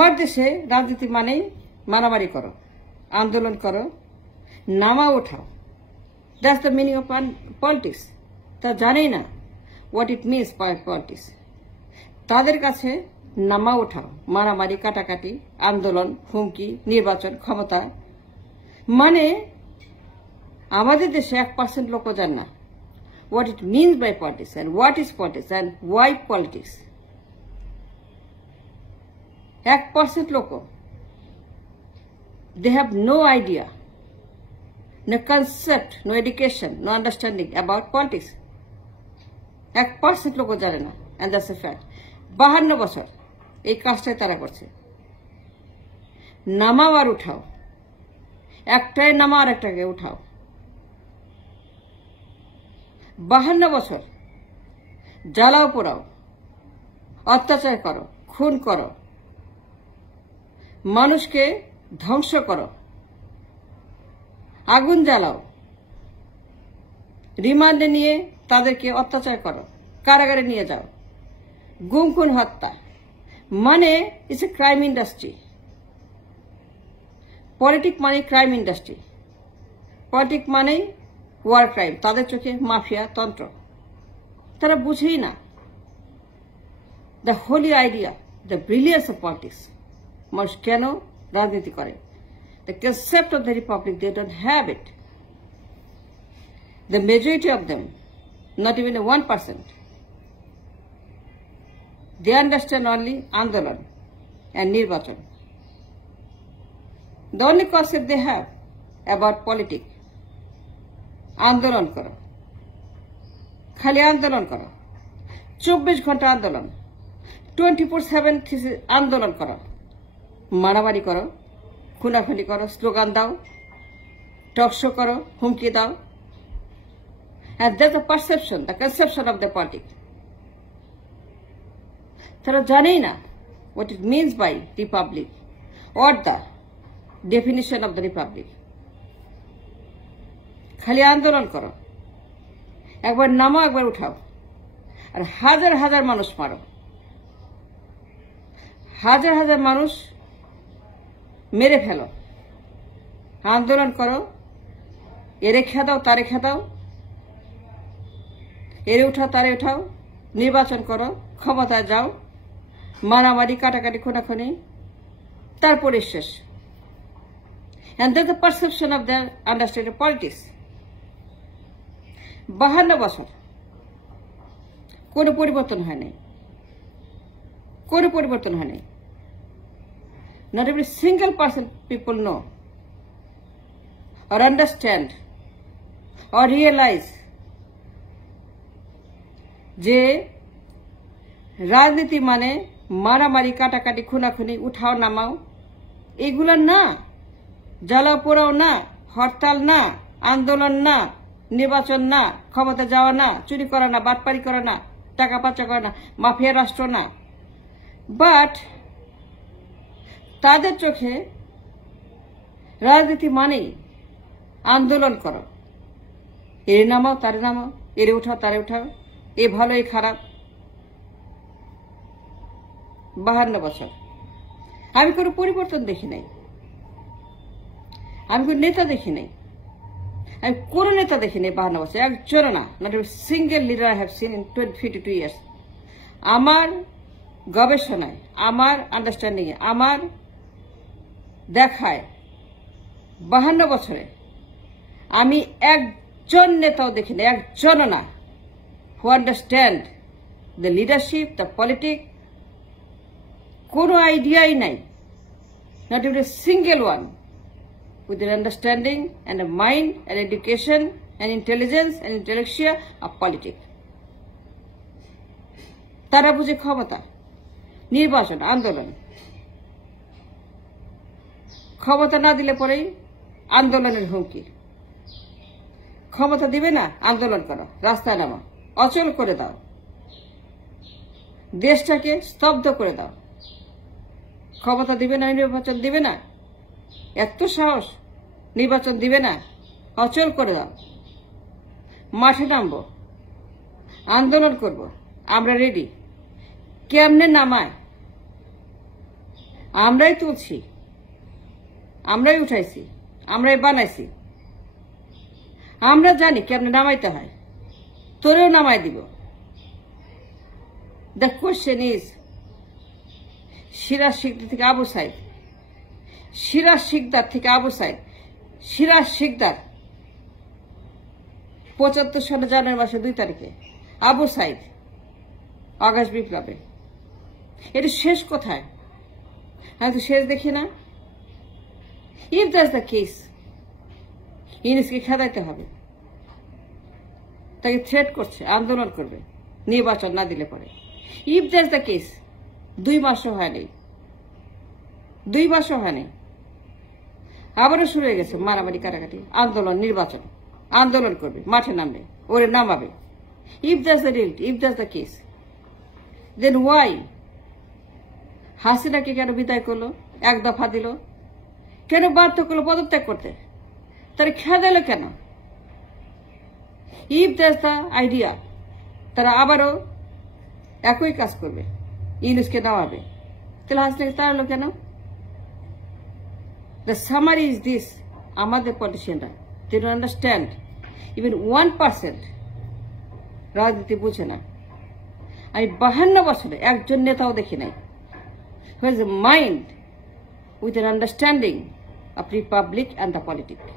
আমার দেশে রাজনীতি মানেই মারামারি করো, আন্দোলন করো, নামা ওঠাও। That's the meaning of politics. তা জানেই না what it means by politics. তাদের কাছে নামা ওঠাও, মারামারি, কাটাকাটি, আন্দোলন, হুমকি, নির্বাচন, ক্ষমতা মানে আমাদের দেশে 1% লোকও জান না what it means by politics and what is politics and why politics. 1% লোক, they have no idea, no concept, no education, no understanding about politics. 1% লোক জানে না, and that's a fact. 52 বছর এই কাজটাই তারা করছে। নামাও আর উঠাও, একটাই নামা আর একটাকে উঠাও। 52 বছর জ্বালাও পোড়াও, অত্যাচার করো, খুন করো, মানুষকে ধ্বংস করো, আগুন জ্বালাও, রিমান্ডে নিয়ে তাদেরকে অত্যাচার করো, কারাগারে নিয়ে যাও, গুম খুন হত্যা মানে it's a crime industry. Politic মানে ক্রাইম ইন্ডাস্ট্রি, পলিটিক মানেই ওয়ার ক্রাইম। তাদের চোখে মাফিয়া তন্ত্র, তারা বুঝেই না the whole idea, the brilliance of politics. মানুষ কেন রাজনীতি করে? The concept of the republic, they don't have it. The majority of them, not even 1%, they understand only আন্দোলন and নির্বাচন. The only concept they have about politics, আন্দোলন করো, খালি আন্দোলন করো, 24 ঘন্টা আন্দোলন, 24/7 আন্দোলন করো, মারামারি করো, খুনাখুনি করো, স্লোগান দাও, টকশো করো, হুমকি দাও। And that's the perception, the conception of the politics. তারা জানেই না what it means by republic or the definition of the republic. খালি আন্দোলন করো, একবার নামো একবার উঠাও, আর হাজার হাজার মানুষ মারো, হাজার হাজার মানুষ মেরে ফেলো, আন্দোলন করো, এরে খেদাও তারে খেদাও, এরে উঠাও তারে উঠাও, নির্বাচন করো, ক্ষমতায় যাও, মারামারি, কাটাকাটি, খুনাখুনি, তারপরে শেষ। And that's the perception of their understanding politics. 52 বছর কোনো পরিবর্তন হয় নাই, কোনো পরিবর্তন হয় নাই। Not every single person people know or understand or realize যে রাজনীতি মানে মারামারি, কাটাকাটি, খুনাখুনি, উঠাও নামাও, এগুলো না, জ্বালাও পোড়াও না, হরতাল না, আন্দোলন না, নির্বাচন না, ক্ষমতা যাওয়া না, চুরি করা না, বাটপারি করা না, টাকা পাচার করা না, মাফিয়া রাষ্ট্র না। বাট তাদের চোখে রাজনীতি মানেই আন্দোলন করো, এর নামাও তারে নামাও, এরে উঠাও তারে উঠাও, এ ভালো এ খারাপ। 52 বছর আমি কোনো পরিবর্তন দেখি নাই, আমি কোনো নেতা দেখি নাই, আমি কোনো নেতা দেখি নাই 52 বছর, একজন না, not a single leader I have seen in 52 years. আমার গবেষণায়, আমার আন্ডারস্ট্যান্ডিংয়ে, আমার দেখায় 52 বছরে আমি একজন নেতাও দেখি না, একজন না, who understand the leadership, the politics, কোনো আইডিয়াই নাই, not even a single one with an understanding and a mind and education and intelligence and intellectual of politics. তারা বুঝে ক্ষমতা, নির্বাচন, আন্দোলন। ক্ষমতা না দিলে পরেই আন্দোলনের হুমকি। ক্ষমতা দিবে না, আন্দোলন করো, রাস্তায় নামো, অচল করে দাও, দেশটাকে স্তব্ধ করে দাও। ক্ষমতা দিবে না, নির্বাচন দিবে না, এত সাহস, নির্বাচন দিবে না, অচল করে দাও, মাঠে নামবো, আন্দোলন করব, আমরা রেডি। কেমনে নামায় আমরাই তুলছি, আমরাই উঠাইছি, আমরাই বানাইছি। আমরা জানি কেমনে নামাইতে হয়, তোরেও নামাই দিব। The question is, Siraj Sikder থেকে আবু সাইদ, সিরাজ শিকদার থেকে আবু সাইদ, সিরাজ শিকদার ৭৫ সালে জানুয়ারি মাসের ২ তারিখে, আবু সাইদ আগস্ট বিপ্লবে। এটা শেষ কোথায়? আমি তো শেষ দেখি না। ইফ দ্যাটস দ্য কেস, ইউনুসকে খেদাইতে হবে। তাকে থ্রেট করছে, আন্দোলন করবে নির্বাচন না দিলে পরে। ইফ দ্যাটস দ্য কেস, ২ মাসও হয়নি, ২ মাসও হয়নি, আবারও শুরু হয়ে গেছে মারামারি, কাটাকাটি, আন্দোলন, নির্বাচন, আন্দোলন করবে, মাঠে নামবে, ওরে নামাবে। If that's the real, if that's the case, then why হাসিনাকে কেন বিদায় করলো, ১ দফা দিল, কেন বাধ্য করলো পদত্যাগ করতে, তারা খেদাইলো কেন? ইফ দ্যাটস দ্য আইডিয়া, তারা আবারও একই কাজ করবে, ইউনুসকে নামাবে, তাহলে হাসিনাকে তাড়ালো কেন? The summary is this, আমাদের পলিটিশিয়ানরা, they don't understand, even 1% রাজনীতি বুঝে না। আমি 52 বছরে একজন নেতাও দেখি নাই who has a mind with an understanding of republic and the politics.